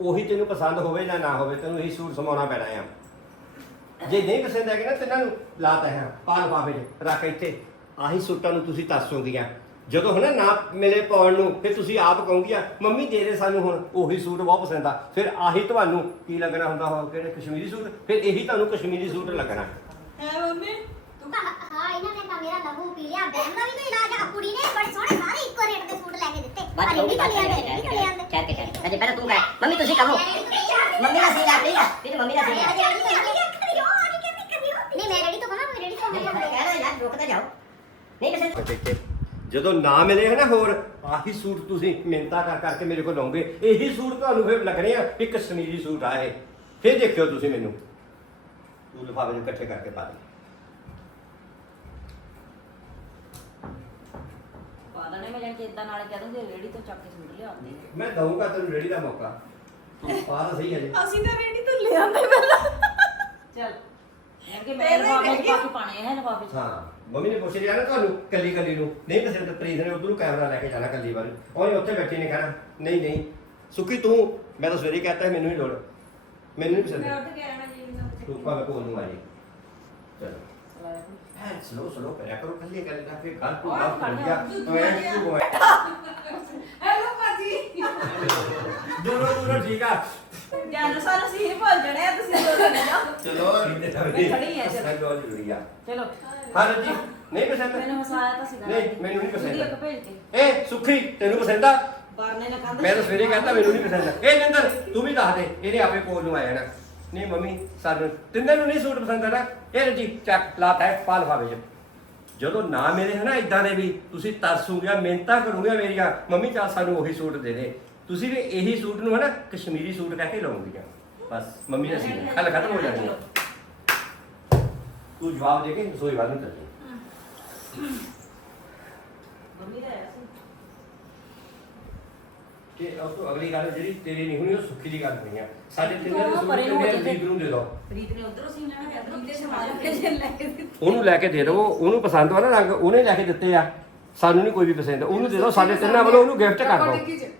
ਉਹੀ ਤੈਨੂੰ ਪਸੰਦ ਹੋਵੇ ਜਾਂ ਨਾ ਹੋਵੇ, ਤੈਨੂੰ ਇਹੀ ਸੂਟ ਸਮਾਉਣਾ ਪੈਣਾ ਆ। ਜੇ ਨਹੀਂ ਪਸੰਦ ਹੈਗੇ ਨਾ ਤੈਨਾਂ ਨੂੰ ਲਾਤਾ ਹੈ ਪਾਲ ਪਾਵੇ ਰੱਖ ਇੱਥੇ। ਆਹੀ ਸੂਟਾਂ ਨੂੰ ਤੁਸੀਂ ਤਰਸੋਗੀਆਂ ਜਦੋਂ ਹਨਾ ਨਾ ਮਿਲੇ ਪਾਉਣ ਨੂੰ, ਫਿਰ ਤੁਸੀਂ ਆਪ ਕਹੋਗੀਆਂ, ਮੰਮੀ ਦੇ ਦੇ ਸਾਨੂੰ ਹੁਣ। ਉਹੀ ਸੂਟ ਬਹੁਤ ਪਸੰਦ ਆ। ਫਿਰ ਆਹੀ ਤੁਹਾਨੂੰ ਕੀ ਲੱਗਣਾ ਹੁੰਦਾ ਹੋ ਕਿਹੜੇ ਕਸ਼ਮੀਰੀ ਸੂਟ? ਫਿਰ ਇਹੀ ਤੁਹਾਨੂੰ ਕਸ਼ਮੀਰੀ ਸੂਟ ਲੱਗਣਾ। ਹੈ ਮੰਮੀ? ਹਾਂ ਇਹਨਾਂ ਨੇ ਤਾਂ ਮੇਰਾ ਲਹੂ ਪੀ ਲਿਆ ਬੈਨ ਦਾ ਵੀ ਕੋਈ ਇਲਾਜ ਆ ਕੁੜੀ ਨੇ ਬੜੇ ਸੋਹਣੇ ਸਾਰੇ ਇੱਕੋ ਰੇਟ ਦੇ ਸੂਟ ਲੈ ਕੇ ਦਿੱਤੇ ਬਾਤ ਪਰ ਹੋਊਗੀ ਇੰਨੀ ਬਾਤ ਕਲਿਆਂ ਹੋਊਗੀ ਦੇ ਇੰਨੀ ਕਲਿਆਂ ਦੇ ਠਹਿਰ ਕੇ ਠਹਿਰ ਕੇ ਅਜੇ ਪਹਿਲਾਂ ਤੂੰ ਕਹਿ ਮੰਮੀ ਤੁਸੀਂ ਕਹੋ ਮੰਮੀ ਦਾ ਸਹੀ ਲੱਗ ਰਹੀ ਆ ਫਿਰ ਮੰਮੀ ਦਾ ਸਹੀ ਲੱਗ ਨਹੀਂ ਮੈਂ ਰੈਡੀ ਤੋਂ ਬਣਾ ਮੈਂ ਰੈਡੀ ਤੋਂ ਨਹੀਂ ਮੈਂ ਕਹਿ ਰਿਹਾ ਯਾਰ ਰੁਕ ਤਾਂ ਜਾਓ ਨਹੀਂ ਕਿਸੇ ਦੇਖੇ ਜਦੋਂ ਨਾ ਮਿਲੇ ਹੈ ਨਾ ਹੋਰ ਆਹੀ ਸੂਟ ਤੁਸੀਂ ਮਿੰਤਾ ਕਰ ਕਰਕੇ ਮੇਰੇ ਕੋਲ ਲਾਉਂਗੇ ਇਹੀ ਸੂਟ ਤੁਹਾਨੂੰ ਫਿਰ ਲੱਗਣੇ ਆ ਵੀ ਕਸ਼ਮੀਰੀ ਸੂਟ ਆ ਇਹ ਫਿਰ ਦੇਖਿਓ ਤੁਸੀਂ ਮੈਨੂੰ ਤੂੰ ਲਿਫਾਫੇ ਨੂੰ ਇਕੱਠੇ ਕਰਕੇ ਪਾ ਦੇ ਮੈਂ ਜਾਣ ਕੇ ਇਦਾਂ ਨਾਲੇ ਕਹਿ ਦੂੰਗੀ ਰੇੜੀ ਤੋਂ ਚੱਕ ਕੇ ਸੂਟ ਲਿਆਉਂਦੀ ਮੈਂ ਦਊਂਗਾ ਤੈਨੂੰ ਰੇੜੀ ਦਾ ਮੌਕਾ। ਤੂੰ ਪਾ ਤਾਂ ਸਹੀ ਅਜੇ ਅਸੀਂ ਤਾਂ ਰੇਡੀ ਤੋਂ ਲੈ ਆਂਦੇ ਪਹਿਲਾਂ। ਚੱਲ ਇਹ ਕਿ ਮੈਂ ਲਫਾਫੇ ਚ ਪਾ ਕੇ ਪਾਣੇ ਹੈ ਲਫਾਫੇ ਚ। ਹਾਂ ਮੰਮੀ ਨੇ ਪੁੱਛ ਲਿਆ ਨਾ ਤੁਹਾਨੂੰ ਕੱਲੀ ਕੱਲੀ ਨੂੰ। ਨਹੀਂ ਪਸੰਦ ਪ੍ਰੀਤ ਨੇ ਉਧਰੋਂ ਕੈਮਰਾ ਲੈ ਕੇ ਜਾਣਾ ਕੱਲੀ ਵਾਰ ਉਹਨੇ ਉੱਥੇ ਬੈਠੀ ਨੇ ਕਹਿਣਾ ਨਹੀਂ ਨਹੀਂ। ਸੁੱਕੀ ਤੂੰ ਮੈਂ ਤਾਂ ਸਵੇਰੇ ਕਹਤਾ ਮੈਨੂੰ ਨਹੀਂ ਲੋੜ। ਮੈਨੂੰ ਨਹੀਂ ਪਸੰਦ। ਮੈਂ ਉੱਠ ਕੇ ਆਣਾ ਜੀ ਮੈਨੂੰ ਤੂੰ ਭਾਵੇਂ ਕੋਲ ਨੂੰ ਆ ਜੀ। ਚਲੋ। ਆ ਜਾਨ ਸਾਨੂੰ ਭੁੱਲ ਜਣੇ ਆ ਤੁਸੀਂ ਜਣੇ ਆ, ਆ ਚਲੋ ਨਹੀਂ ਪਸੰਦ ਮੈਨੂੰ ਹਸਾਇਆ ਤਾਂ ਸੀਗਾ ਨਹੀਂ, ਮੈਨੂੰ ਨਹੀਂ ਪਸੰਦ। ਭੇਜ ਕੇ ਆ ਬਾਰਨੇ ਨੇ ਕਹਿੰਦਾ ਮੈਂ ਤਾਂ ਸਵੇਰੇ ਕਹਿੰਦਾ ਮੈਨੂੰ ਨਹੀਂ ਪਸੰਦ ਏ ਨਿੰਦਰ ਤੂੰ ਵੀ ਦੱਸ ਦੇ ਇਹਨੇ ਆਪੇ ਕੋਲ ਨੂੰ ਆਇਆ ਨਾ ਨਹੀਂ ਮੰਮੀ, ਸਾਨੂੰ ਤਿੰਨਾਂ ਨੂੰ ਨਹੀਂ ਸੂਟ ਪਸੰਦ ਆਣਾ ਇਹ ਜੀ, ਚੱਕ, ਲਾਤਾ ਹੈ, ਪਾ ਲਫਾਵੇ ਜਦੋਂ ਨਾ ਮੇਰੇ ਹੈ ਇਦਾਂ ਦੇ ਵੀ, ਤੁਸੀਂ ਤਰਸੂਗੀਆਂ ਮਿਹਨਤਾਂ ਕਰੂਗੀਆਂ ਮੇਰੀਆਂ, ਮੰਮੀ ਚਾ ਸਾਨੂੰ ਉਹੀ ਸੂਟ ਦੇ ਦੇ। ਤੁਸੀਂ ਵੀ ਇਹੀ ਸੂਟ ਨੂੰ ਹੈ ਨਾ ਕਸ਼ਮੀਰੀ ਸੂਟ ਕਹਿ ਕੇ ਲਾਉਂਗੀਆਂ। ਬਸ, ਮੰਮੀ ਨੇ ਸੀ ਖਲ ਖਤਮ ਹੋ ਜਾਣੀ ਹੈ। ਤੂੰ ਜਵਾਬ ਦੇ ਕੇ ਰਸੋਈ ਵੱਲ ਨੂੰ ਚੱਲ ਜਾ। ਮੰਮੀ ਦਾ ਆਇਆ ਸੀ। ਕਿ ਉਸ ਤੋਂ ਅਗਲੀ ਗੱਲ ਜਿਹੜੀ ਤੇਰੀ ਨਹੀਂ ਹੋਣੀ ਉਹ ਸੁੱਖੀ ਦੀ ਗੱਲ ਹੋਣੀ ਆ ਸਾਡੇ ਤਿੰਨਾਂ ਦੇ ਉਹ ਸੂਟ ਪਰੇ ਨੂੰ ਹੋ ਕਿੰਨੇ ਜਾਂਦੇ। ਰੀਤ ਨੂੰ ਦੇ ਦੋ ਪ੍ਰੀਤ ਨੇ ਉਧਰੋਂ ਸੀਨ ਲੈਣਾ ਤੇ ਇਧਰੋਂ ਕਿਤੇ ਸਮਾਜ ਕੇ ਲੈ ਕੇ ਦਿੱਤੇ। ਉਹਨੂੰ ਲੈ ਕੇ ਦੇ ਦਿਓ ਉਹਨੂੰ ਪਸੰਦ ਆ ਨਾ ਰੰਗ ਉਹਨੇ ਲੈ ਕੇ ਦਿੱਤੇ ਆ ਸਾਨੂੰ ਨਹੀਂ ਕੋਈ ਵੀ ਪਸੰਦ ਉਹਨੂੰ ਦੇ ਦਿਓ ਸਾਡੇ ਤਿੰਨਾਂ ਵੱਲੋਂ ਉਹਨੂੰ ਗਿਫਟ ਕਰ ਦਿਓ ਡਿੱਗੀ 'ਚ। ਇਹ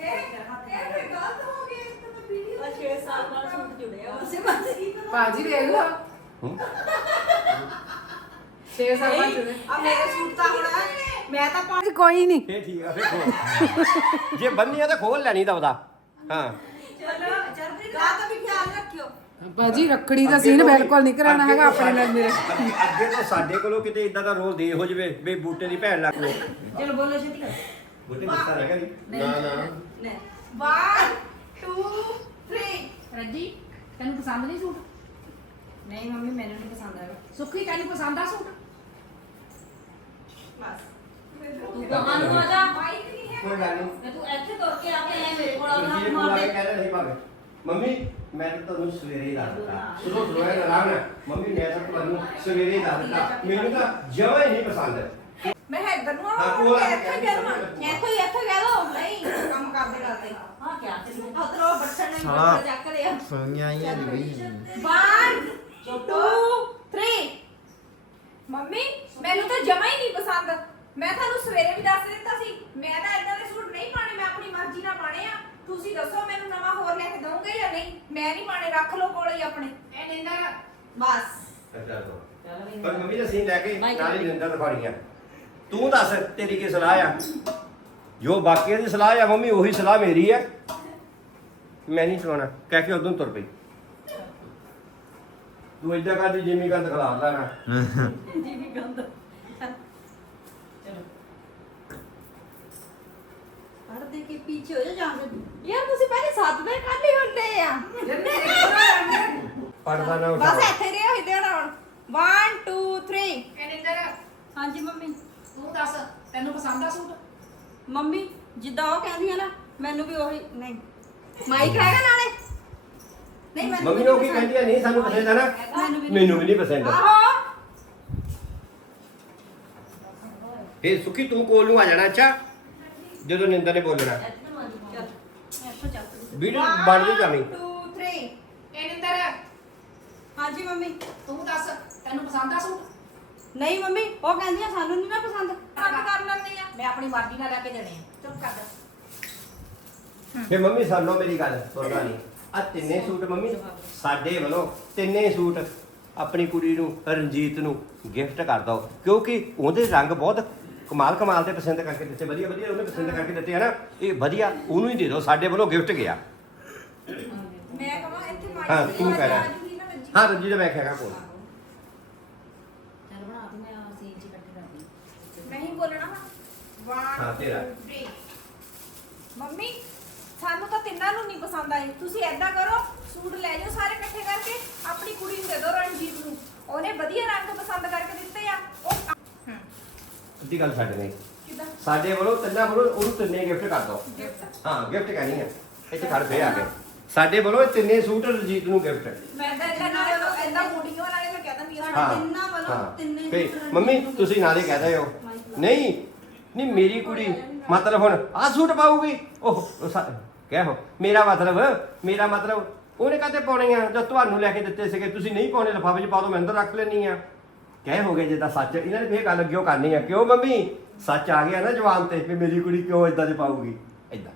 ਇਹ ਫਿਰ ਗਲਤ ਹੋ ਗਿਆ ਇਸ ਤਾਂ ਵੀਡੀਓ ਆ 6 ਸਾਲ ਨਾਲ ਸੂਟ ਜੁੜਿਆ ਉਸੇ ਪਾਸੇ ਭਾਜੀ ਦੇਖ ਲਓ ਹੂੰ? 6 ਸਾਲ ਬਾਅਦ ਚੁਣੇ ਆ ਮੇਰੇ ਸੂਟ ਤਾਂ ਹੁਣ ਮੈਂ ਤਾਂ ਪਾ ਕੋਈ ਨਹੀਂ। ਫੇਰ ਠੀਕ ਆ ਫੇਰ ਖੋਲ ਜੇ ਬੰਨੀ ਆ ਤਾਂ ਖੋਲ ਲੈਣੀ ਤਾਂ ਉਹਦਾ। ਹਾਂ। ਚਲੋ ਚਰਦੀ ਗਾ ਤਾਂ ਵੀ ਖਿਆਲ ਰੱਖਿਓ। ਭਾਜੀ ਰੱਖੜੀ ਦਾ ਸੀਨ ਬਿਲਕੁਲ ਨਹੀਂ ਕਰਾਉਣਾ ਹੈਗਾ ਆਪਣੇ ਨਾਲ ਮੇਰੇ। ਅੱਗੇ ਤੋਂ ਸਾਡੇ ਕੋਲੋਂ ਕਿਤੇ ਇਦਾਂ ਦਾ ਰੋਲ ਦੇ ਹੋ ਜਵੇ ਵੀ ਬੂਟੇ ਦੀ ਭੈਣ ਲੱਗ ਲੋ ਚਲੋ ਬੋਲੋ ਛੇਤੀ। ਕਰ ਬੂਟੇ ਗੁੱਸਾ ਨਾ ਕਰੀ ਨਾ ਨਾ। ਨੇ 1 2 3 ਰੱਜੀ ਤੈਨੂੰ ਪਸੰਦ ਨਹੀਂ ਸੂਟ? ਨਹੀਂ ਮੰਮੀ ਮੈਨੂੰ ਨਹੀਂ ਪਸੰਦ ਆਇਆ ਸੁੱਖੀ ਤੈਨੂੰ ਪਸੰਦ ਆ ਸੂਟ? ਬਸ। ਤੂੰ ਕਹਾਂ ਨੂੰ ਆ ਜਾ ਮਾਈਕ ਨਹੀਂ ਹੈ। ਕੋਈ ਗੱਲ ਨਹੀਂ। ਤੇ ਤੂੰ ਇੱਥੇ ਤੁਰ ਕੇ ਆ ਕੇ ਆਇਆ ਮੇਰੇ ਕੋਲ ਜੀ ਆਉਣਾ ਪੂਰਾ ਮਾਰ ਕੇ ਦੇ ਕਹਿ ਰਿਹਾ ਨਹੀਂ ਭਾਵੇਂ। ਮੰਮੀ ਮੈਂ ਤਾਂ ਤੁਹਾਨੂੰ ਸਵੇਰੇ ਹੀ ਦੱਸ ਦਿੱਤਾ। ਸੁਣੋ ਸੁਣੋ ਇਹ ਆਰਾਮ ਨਾਲ ਮੰਮੀ ਮੈਂ ਤਾਂ ਤੁਹਾਨੂੰ ਸਵੇਰੇ ਹੀ ਦੱਸ ਦਿੱਤਾ। ਮੈਨੂੰ ਤਾਂ ਜਮਾ ਹੀ ਨਹੀਂ ਪਸੰਦ ਮੈਂ ਇੱਧਰ ਨੂੰ ਹਾਂ, ਆਵਾਂ ਕੋਲ ਆ। ਕੇ ਇੱਥੇ ਕਹਿ ਦਵਾਂ। ਇੱਥੇ ਹੀ ਇੱਥੇ ਕਹਿ ਦੋ। ਨਹੀਂ ਕੰਮ ਕਰਦੇ ਕਰਦੇ ਹਾਂ ਕਿਆ ਕਰੀ ਉਧਰ ਉਹ ਬੱਚਣ ਨੇ ਸਾਲਾ। ਮੈਨੂੰ ਚੱਕ ਲਿਆ। ਸੁਣੀਆਂ ਹੀ ਨਹੀਂ 1 2 3 ਮੰਮੀ ਮੈਨੂੰ ਤਾਂ ਜਮਾ ਹੀ ਨਹੀਂ ਪਸੰਦ। ਮੈਂ ਤੁਹਾਨੂੰ ਸਵੇਰੇ ਵੀ ਦੱਸ ਦਿੱਤਾ ਸੀ ਮੈਂ ਤਾਂ ਇਦਾਂ ਦੇ ਸੂਟ ਨਹੀਂ ਪਾਣੇ ਮੈਂ ਆਪਣੀ ਮਰਜ਼ੀ ਨਾਲ ਪਾਣੇ ਆ। ਤੁਸੀਂ ਦੱਸੋ ਮੈਨੂੰ ਨਵਾਂ ਹੋਰ ਲੈ ਕੇ ਦਓਗੇ ਜਾਂ ਨਹੀਂ? ਮੈਂ ਨਹੀਂ ਪਾਣੇ ਰੱਖ ਲਓ ਕੋਲੇ ਹੀ ਆਪਣੇ। ਇਹ ਨਿੰਦਰ। ਬਸ। ਅੱਛਾ ਤੋਂ ਚੱਲ ਵੀ ਪਰ ਮੰਮੀ ਨੇ ਸੀਨ ਲੈ ਕੇ ਨਾਲੇ ਨਿੰਦਰ ਦਿਖਾਉਣੀਆਂ ਤੂੰ ਦੱਸ ਤੇਰੀ ਕੀ ਸਲਾਹ ਆ? ਜੋ ਬਾਕੀਆਂ ਦੀ ਸਲਾਹ ਆ ਮੰਮੀ ਉਹੀ ਸਲਾਹ ਮੇਰੀ ਆ। ਮੈਂ ਨਹੀਂ ਸੁਣਾ ਕਹਿ ਕੇ ਉਦੋਂ ਤੁਰ ਪਈ। ਤੂੰ ਏਦਾਂ ਕਰਦੀ ਜਿਮੀ ਗੰਦ ਖਲਾ ਲੈਣਾ ਜੀ ਵੀ ਗੰਦ ਚਲੋ ਪਰਦੇ ਕੇ ਪਿੱਛੇ ਹੋ ਜਾ ਜਾਂਦੇ ਯਾਰ ਤੁਸੀਂ ਪਹਿਲੇ ਸੱਤ ਦਿਨ ਹੀ ਹੁੰਦੇ ਆ। ਪੜਦਾ ਨਾ ਬਸ ਉਠਾ ਇੱਥੇ ਰਹੇ ਹੋਈ ਦੇਣਾ ਹੁਣ। 1 2 3 ਇਹ ਨਿੰਦਰ ਹਾਂਜੀ ਮੰਮੀ। ਤੂੰ ਦੱਸ ਤੈਨੂੰ ਪਸੰਦ ਆ ਸੂਟ? ਮੰਮੀ ਜਿੱਦਾਂ ਉਹ ਕਹਿੰਦੀਆਂ ਨਾ ਮੈਨੂੰ ਵੀ ਉਹੀ ਨਹੀਂ। ਮਾਈਕ ਹੈਗਾ ਨਾਲੇ? ਨਹੀਂ ਮੈਨੂੰ ਮੰਮੀ ਉਹ ਕੀ ਕਹਿੰਦੀ ਆ? ਨਹੀਂ ਸਾਨੂੰ ਪਸੰਦ ਆ ਨਾ। ਮੈਨੂੰ ਵੀ ਮੈਨੂੰ ਵੀ ਨਹੀਂ ਪਸੰਦ। ਆਹੋ। ਫੇਰ ਸੁਖੀ ਤੂੰ ਕੋਲ ਨੂੰ ਆ ਜਾਣਾ ਅੱਛਾ? ਜਦੋਂ ਨਿੰਦਰ ਨੇ ਬੋਲਣਾ। ਚੱਲ ਇੱਥੋਂ ਚੱਲ ਵੀਡੀਓ ਬਣ ਜੀ ਜਾਣੀ 2 3 ਇਹ ਨਿੰਦਰ। ਹਾਂਜੀ ਮੰਮੀ। ਤੂੰ ਦੱਸ ਤੈਨੂੰ ਪਸੰਦ ਆ ਸੂਟ? ਨਹੀਂ ਮੰਮੀ ਉਹ ਕਹਿੰਦੀਆਂ ਸਾਨੂੰ ਨਹੀਂ ਨਾ ਪਸੰਦ। ਕੰਮ ਕਰ ਲੈਂਦੇ ਆ। ਮੈਂ ਆਪਣੀ ਮਰਜ਼ੀ ਨਾਲ ਲੈ ਕੇ ਦੇਣੇ ਆ। ਚੁੱਪ ਕਰ ਜਾ। ਫੇ ਮੰਮੀ ਲਓ ਮੇਰੀ ਗੱਲ ਸੁਣਦਾ ਨਹੀਂ ਆ ਤਿੰਨੇ ਸੂਟ ਮੰਮੀ ਸਾਡੇ ਵੱਲੋਂ ਤਿੰਨੇ ਸੂਟ ਆਪਣੀ ਕੁੜੀ ਨੂੰ ਰਣਜੀਤ ਨੂੰ ਗਿਫਟ ਕਰ ਦਿਓ। ਕਿਉਂਕਿ ਉਹਦੇ ਰੰਗ ਬਹੁਤ ਕਮਾਲ ਕਮਾਲ ਦੇ ਪਸੰਦ ਕਰਕੇ ਦਿੱਤੇ ਵਧੀਆ ਵਧੀਆ ਉਹਨੇ ਪਸੰਦ ਕਰਕੇ ਦਿੱਤੇ ਆ ਨਾ। ਇਹ ਵਧੀਆ ਉਹਨੂੰ ਹੀ ਦੇ ਦਿਓ ਸਾਡੇ ਵੱਲੋਂ ਗਿਫਟ ਗਿਆ। ਮੈਂ ਕਹਾਂ ਇੱਥੇ ਮਾਈਕ ਹਾਂ, ਦੀ ਤੂੰ ਕਹਿ ਰਿਹਾ। ਹਾਂ ਰਣਜੀਤ ਮੈਂ ਹੈਗਾ ਕੋਲ। ਚੱਲ ਬਣਾ ਦੂੰ ਮੈਂ ਸੀਨ ਚ ਇਕੱਠੇ ਕਰਦੀ ਮੈਂ ਹੀ ਬੋਲਣਾ ਵਾ। 1 ਹਾਂ, ਤੇਰਾ। 3 ਮੰਮੀ ਸਾਨੂੰ ਤਾਂ ਤਿੰਨਾਂ ਨੂੰ ਨਹੀਂ ਪਸੰਦ ਆਏ। ਤੁਸੀਂ ਐਦਾਂ ਕਰੋ ਸੂਟ ਲੈ ਜਾਓ ਸਾਰੇ ਇਕੱਠੇ ਕਰਕੇ ਆਪਣੀ ਕੁੜੀ ਨੂੰ ਦੇ ਦਿਓ ਰਣਜੀਤ ਨੂੰ। ਉਹਨੇ ਵਧੀਆ ਰੰਗ ਪਸੰਦ ਕਰਕੇ ਦਿੱਤੇ ਆ। ਉਹ ਹੂੰ ਅੱਧੀ ਗੱਲ ਛੱਡ ਗਈ ਕਿਦਾਂ? ਸਾਡੇ ਵੱਲੋਂ ਤਿੰਨਾਂ ਵੱਲੋਂ ਉਹਨੂੰ ਤਿੰਨੇ ਗਿਫਟ ਕਰ ਦਿਓ। ਹਾਂ ਗਿਫਟ ਕਹਿਣੀ ਹੈ ਇੱਥੇ ਖੜ ਪਏ ਆ ਕੇ। ਸਾਡੇ ਵੱਲੋਂ ਇਹ ਤਿੰਨੇ ਸੂਟ ਰਣਜੀਤ ਨੂੰ ਗਿਫਟ ਮੈਂ ਤਾਂ ਇਹਨਾਂ ਨਾਲ ਐਦਾਂ ਮੁੰਡੀਆਂ ਨਾਲੇ ਮੈਂ ਕਹਿ ਦਿੰਦੀ ਹਾਂ ਤਿੰਨਾਂ ਵੱਲੋਂ ਤਿੰਨੇ ਤੇ ਮੰਮੀ ਤੁਸੀਂ ਨਾਲੇ ਕਹਦੇ ਹੋ ਨਹੀਂ ਨਹੀਂ ਮੇਰੀ ਕੁੜੀ ਮਤਲਬ ਹੁਣ ਆਹ ਸੂਟ ਪਾਊਗੀ? ਉਹ ਉਹ ਸਾ- ਕਹਿ ਹੋ ਮੇਰਾ ਮਤਲਬ ਮੇਰਾ ਮਤਲਬ ਉਹਨੇ ਕਾਤੇ ਪਾਉਣੇ ਆ? ਜਦ ਤੁਹਾਨੂੰ ਲੈ ਕੇ ਦਿੱਤੇ ਸੀਗੇ ਤੁਸੀਂ ਨਹੀਂ ਪਾਉਣੇ ਲਿਫਾਫੇ 'ਚ ਪਾ ਦੋ ਮੈਂ ਅੰਦਰ ਰੱਖ ਲੈਣੀ ਆ ਕਹਿ ਹੋ ਗਏ ਜਿੱਦਾਂ ਸੱਚ ਇਹਨਾਂ ਨੇ ਫੇਰ ਗੱਲ ਅੱਗੇ ਕਰਨੀ ਆ। ਕਿਉਂ ਮੰਮੀ? ਸੱਚ ਆ ਗਿਆ ਨਾ ਜਵਾਨ ਤੇ ਵੀ ਮੇਰੀ ਕੁੜੀ ਕਿਉਂ ਇਦਾਂ ਦੇ ਪਾਊਗੀ? ਇਦਾਂ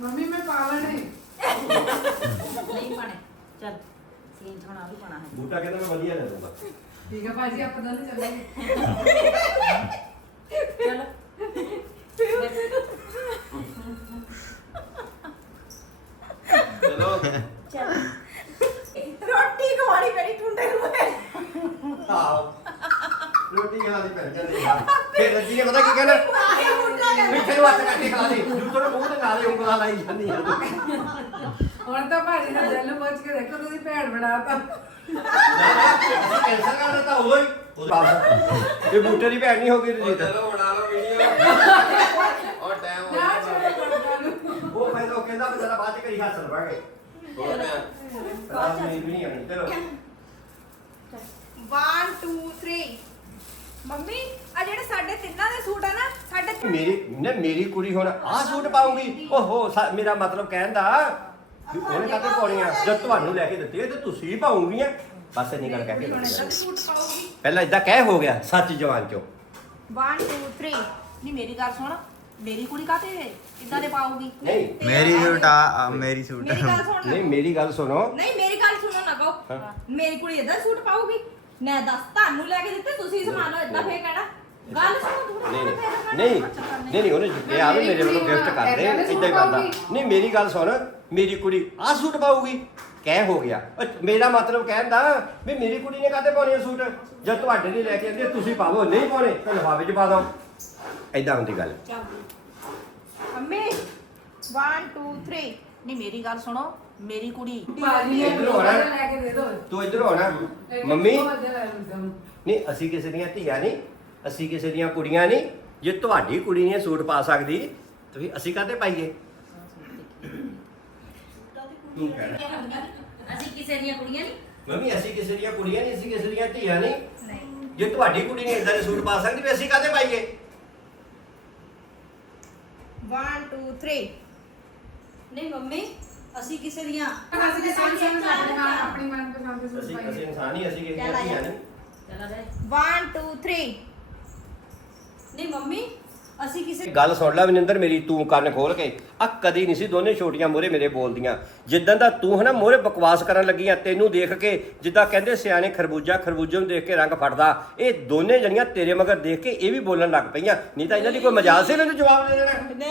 ਮੰਮੀ ਮੈਂ ਪਾ ਲੈਣੇ। ਨਹੀਂ ਪਾਣੇ ਚੱਲ ਸੀਨ ਆ ਵੀ ਪਾਣਾ ਹੈ। ਬੂਟਾ ਕਹਿੰਦਾ ਮੈਂ ਵਧੀਆ ਲੈ ਦੂੰਗਾ ਠੀਕ ਹੈ ਭਾਜੀ ਆਪਾਂ ਦੋਨੇ ਚੱਲਾਂਗੇ। ਚਲ ਚਲੋ ਰੋਟੀ ਖਵਾਣੀ ਮੇਰੀ ਟੁੰਡੇ ਨੂੰ ਆਹੋ ਰੋਟੀ ਖਿਲਾ ਦੀ ਪੈਣ ਜਾਂਦੀ ਆ ਫਿਰ ਰੱਜੀ ਨੇ ਪਤਾ ਕੀ ਕਹਿਣਾ ਆਹੇ ਮੁੰਡਾ ਮਿੱਠੇ ਨੂੰ ਹੱਥ ਕਰਕੇ ਖਿਲਾ ਦੇ ਜੂਤੋਂ ਨੂੰ ਮੂੰਹ ਤੇ ਨਾਲੇ ਉਂਗਲਾਂ ਲਾਈ ਜਾਂਦੀ ਆ ਹੁਣ ਤਾਂ ਭਾਜੀ ਨੇ ਦਿਲ ਨੂੰ ਪੁੱਛ ਕੇ ਦੇਖੋ ਤੁਸੀਂ ਭੈਣ ਬਣਾਤਾ ਕੈਂਸਰ ਕਰ ਦਿੱਤਾ ਉਦੋਂ ਹੀ ਬਸ ਇਹ ਬੂਟੇ ਦੀ ਭੈਣ ਨਹੀਂ ਹੋ ਗਈ ਰਜੀਤ ਚਲੋ ਬਣਾ ਲਓ ਵੀਡੀਓ ਉਹ ਟਾਈਮ ਹੋ ਨਾ ਗਿਆ ਛੋੜੇ ਪੜਦਾ ਨੂੰ ਉਹ ਪਹਿਲਾਂ ਉਹ ਕਹਿੰਦਾ ਵੀ ਜਰਾ ਬਾਅਦ ਚ ਕਰੀ ਹੱਸ ਲਵਾਂਗੇ। ਹੋਰ ਮੈਂ। ਰਾਤ ਨਹੀਂ ਵੀ ਨਹੀਂ ਆਣੀ ਚਲੋ। 1 2 3 ਮੰਮੀ ਆ ਜਿਹੜੇ ਸਾਡੇ ਤਿੰਨਾਂ ਦੇ ਸੂਟ ਆ ਨਾ ਸਾਡੇ ਮੇਰੀ ਨਾ ਮੇਰੀ ਕੁੜੀ ਹੁਣ ਆਹ ਸੂਟ ਪਾਊਗੀ। ਓਹੋ ਸਾ- ਮੇਰਾ ਮਤਲਬ ਕਹਿਣ ਦਾ ਵੀ ਉਹਨੇ ਕਾਤੇ ਪਾਉਣੀਆਂ। ਜਦ ਤੁਹਾਨੂੰ ਲੈ ਕੇ ਦਿੱਤੀ ਤੇ ਤੁਸੀਂ ਪਾਉਂਗੀਆਂ। ਬਸ ਇੰਨੀ ਗੱਲ ਕਹਿ ਕੇ ਪਾਉਗੀ ਪਹਿਲਾਂ ਇਦਾਂ ਕਹਿ ਹੋ ਗਿਆ ਸੱਚ ਜਵਾਨ ਚੋਂ। 1 2 3 ਨਹੀਂ ਮੇਰੀ ਗੱਲ ਸੁਣ। ਮੇਰੀ ਕੁੜੀ ਕਾਤੇ ਇਦਾਂ ਦੇ ਨਹੀਂ। ਮੇਰੀ ਸੂਟ ਆ ਆ ਮੇਰੀ ਸੂਟ। ਮੇਰੀ ਗੱਲ ਸੁਣ। ਨਹੀਂ ਮੇਰੀ ਗੱਲ ਸੁਣੋ। ਨਹੀਂ ਮੇਰੀ ਗੱਲ ਸੁਣੋ ਨਾ ਕਹੋ ਹਾਂ। ਮੇਰੀ ਕੁੜੀ ਇਦਾਂ ਸੂਟ ਪਾਉਗੀ ਮੈਂ ਦੱਸ ਤੁਹਾਨੂੰ ਲੈ ਕੇ ਦਿੱਤੇ ਤੁਸੀਂ ਸਮਾਨ ਲਓ ਇਦਾਂ ਫੇਰ ਕਹਿਣਾ। ਗੱਲ ਸੁਣੋ ਨਹੀਂ ਨਹੀਂ। ਨਹੀਂ ਨਹੀਂ। ਨਹੀਂ ਉਹਨੇ ਕਿਹਾ ਵੀ ਮੇਰੇ ਵੱਲੋਂ ਗਿਫਟ ਕਰ ਦੇ ਇਦਾਂ ਹੀ। ਨਹੀਂ ਮੇਰੀ ਗੱਲ ਸੁਣ। ਮੇਰੀ ਕੁੜੀ ਆਹ ਸੂਟ ਪਾਊਗੀ। ਕਹਿ ਹੋ ਗਿਆ। ਮੇਰਾ ਮਤਲਬ ਕਹਿਣ ਦਾ ਵੀ ਮੇਰੀ ਕੁੜੀ ਨੇ ਕਾਹਤੇ ਪਾਉਣੇ ਆ ਸੂਟ? ਜਦ ਤੁਹਾਡੇ ਲਈ ਲੈ ਕੇ ਆਂਦੀ ਆ, ਤੁਸੀਂ ਪਾਵੋ ਨਹੀਂ ਪਾਉਣੇ ਤਾਂ ਲਿਫਾਫੇ 'ਚ ਪਾ ਦਿਓ ਐਦਾਂ ਹੁੰਦੀ ਗੱਲ। ਅੰਮੀ 1 2 3 ਨਹੀਂ ਮੇਰੀ ਗੱਲ ਸੁਣੋ ਮੇਰੀ ਕੁੜੀ। ਭਾਜੀ ਨੇ ਇੱਧਰ ਹੋ। ਲੈ ਕੇ ਦੇ ਦੋ। ਤੂੰ ਇੱਧਰ ਹੋ ਨਾ ਮੰਮੀ। ਨਹੀਂ ਅਸੀਂ ਕਿਸੇ ਦੀਆਂ ਧੀਆਂ ਨਹੀਂ ਅਸੀਂ ਕਿਸੇ ਦੀਆਂ ਕੁੜੀਆਂ ਨਹੀਂ। ਜੇ ਤੁਹਾਡੀ ਕੁੜੀ ਨੇ ਸੂਟ ਪਾ ਸਕਦੀ ਤਾਂ ਅਸੀਂ ਕਾਹਤੇ ਪਾਈਏ? ਤੂੰ ਕਹਿਣਾ। ਅਸੀਂ ਕਿਸੇ ਦੀਆਂ ਕੁੜੀਆਂ ਨਹੀਂ। ਮੰਮੀ ਅਸੀਂ ਕਿਸੇ ਦੀਆਂ ਕੁੜੀਆਂ ਨਹੀਂ ਅਸੀਂ ਕਿਸੇ ਦੀਆਂ ਧੀਆਂ ਨਹੀਂ। ਜੇ ਤੁਹਾਡੀ ਕੁੜੀ ਨੇ ਇਦਾਂ ਦੇ ਸੂਟ ਪਾ ਸਕਦੀ ਵੀ ਅਸੀਂ ਕਾਹਤੇ ਪਾਈਏ? 1 2 3 ਨਹੀਂ ਮੰਮੀ ਅਸੀਂ ਕਿਸੇ ਦੀਆਂ ਅਸੀਂ ਸਾਡੇ ਨਾਲ ਆਪਣੀ ਮਨਪਸੰਦ ਦੇ ਸੂਟ ਅਸੀਂ ਪਾਈਏ। ਅਸੀਂ ਇਨਸਾਨ ਹੀ ਅਸੀਂ ਕਿਸੇ ਦੀਆਂ ਧੀਆਂ। ਨਹੀਂ। ਚਲਾ ਦੇ 1 2 3 ਨਹੀਂ ਮੰਮੀ ਅਸੀਂ ਕਿਸੇ ਗੱਲ ਸੁਣ ਲੈ ਵਿਨਿੰਦਰ ਮੇਰੀ, ਤੂੰ ਕੰਨ ਖੋਲ ਕੇ। ਆ ਕਦੀ ਨਹੀਂ ਸੀ ਦੋਨੇ ਛੋਟੀਆਂ ਮੋਰੇ ਮੇਰੇ ਬੋਲਦੀਆਂ। ਜਿੱਦਾਂ ਦਾ ਤੂੰ ਹਨਾ ਮੋਰੇ ਬਕਵਾਸ ਕਰਨ ਲੱਗੀ ਆ ਤੈਨੂੰ ਦੇਖ ਕੇ, ਜਿੱਦਾਂ ਕਹਿੰਦੇ ਸਿਆਣੇ ਖਰਬੂਜਾ ਖਰਬੂਜੇ ਨੂੰ ਦੇਖ ਕੇ ਰੰਗ ਫੜਦਾ, ਇਹ ਦੋਨੇ ਜਣੀਆਂ ਤੇਰੇ ਮਗਰ ਦੇਖ ਕੇ ਇਹ ਵੀ ਬੋਲਣ ਲੱਗ ਪਈਆਂ। ਨਹੀਂ ਤਾਂ ਇਹਨਾਂ ਦੀ ਕੋਈ ਮਜਾਲ ਸੀ ਇਹਨਾਂ ਨੂੰ ਜਵਾਬ ਦੇ ਦੇਣਾ